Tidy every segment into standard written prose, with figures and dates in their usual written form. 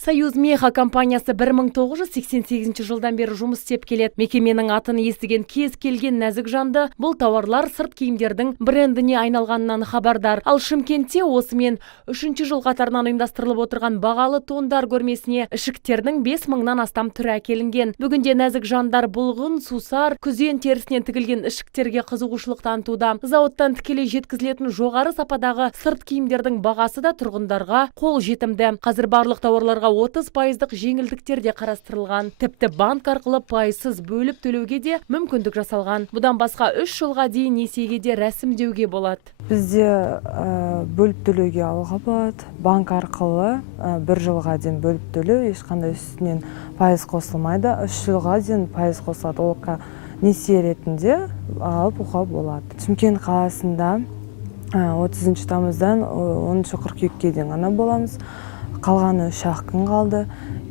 Союз Меха компаниясы 1988 жылдан бері жұмыс істеп келеді. Мекеменің атын естіген кез келген нәзік жанды бұл тауарлар сырт киімдердің брендіне айналғанынан хабардар. Ал Шымкентте осымен 3-ші жыл қатарынан ұйымдастырылып отырған бағалы тондар көрмесіне ішіктердің 5000-нан астам түрі әкелінген. Бүгінде нәзік жандар бұлғын, сусар, күзен терісінен тігілген ішіктерге қызығушылық танытуда. Зауыттан тікелей жеткізілетін жоғары сападағы сырт киімдердің бағасы да тұрғындарға қол жетімді. Қазір барлық тауарларға 30% жеңілдіктер де қарастырылған. Тіпті банк арқылы пайсыз бөліп төлеуге де мүмкіндік жасалған. Бұдан басқа 3 жылға дейін несиеге де рәсімдеуге болады. Бізде бөліп төлеуге алуға болады. Банк арқылы 1 жылға дейін бөліп төлеу, ешқандай үстінен пайыз қосылмайды. 3 жылға дейін пайыз қосылады. Ол несие ретінде алып ұға болады. Шымкент қаласында 30 тамыздан 10 қыркүйекке дейін ғана боламыз. Қалғаны 3 күн қалды.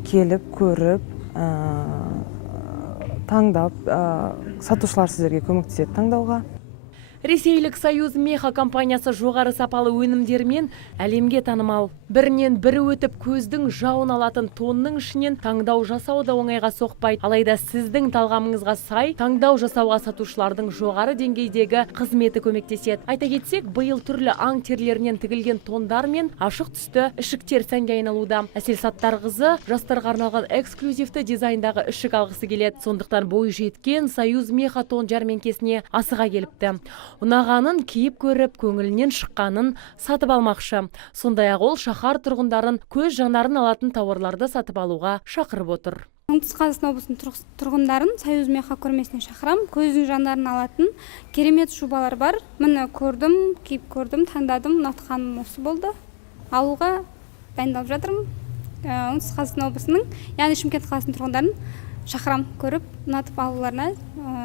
Келіп, көріп, таңдап, сатушылар сіздерге көмектеседі таңдауға. Ресейлік Союз Меха компаниясы жоғары сапалы өнімдермен әлемге танымал. Бірінен бірі өтіп көздің жауын алатын тонның ішінен таңдау жасау да оңайға соқпайды. Алайда сіздің талғамыңызға сай таңдау жасауға сатушылардың жоғары деңгейдегі қызметі көмектеседі. Айта кетсек, биыл түрлі аң терлерінен тігілген тондар мен ашық түсті ішіктер сәнге айналуда. Әсел Саттарқызы жастарға арналған эксклюзивті дизайндағы ішік алғысы келеді. Сондықтан бой жеткен Союз Меха тон жәрмеңкесіне асыға келіпті. Ұнағанын киіп көріп, көңілінен шыққанын сатып алмақшы. Сондай-ақ ол шаһар тұрғындарын көз жанарын алатын тауарларды сатып алуға шақырып отыр. Оңтүстік Қазақстан облысының тұрғындарын Союз Меха көрмесіне шақырам. Көздің жандарын алатын керемет шубалар бар. Міне көрдім, киіп көрдім, таңдадым, ұнатқаным осы болды. Алуға дайындалып жатырмын. Оңтүстік Қазақстан облысының, яғни Шымкент қаласының тұрғындарын шақырам, көріп, ұнатып алуларына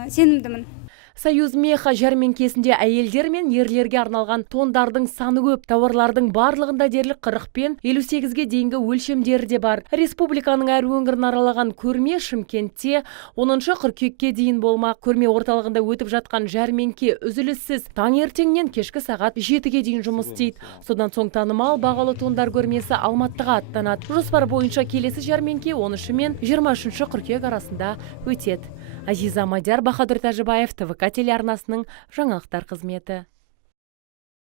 сенімдімін. Союз Меха жәрмеңкесінде әйелдер мен ерлерге арналған тондардың саны көп. Тауарлардың барлығында дерлік 40 пен 58-ге дейінгі өлшемдері де бар. Республиканың әр өңірін аралаған көрме Шымкентте 10 қыркүйекке дейін болмақ. Көрме орталығында өтіп жатқан жәрмеңке үзіліссіз таңертеңнен кешкі сағат 7-ге дейін жұмыс істейді. Содан соң танымал бағалы тондар көрмесі Алматыға аттанады. Жоспар бойынша келесі жәрмеңке 13 мен 23 қыркүйек арасында өтеді. Азиза Мадияр, Бахадүр Тәжібаев, ТВК телеарнасының жаңалықтар қызметі.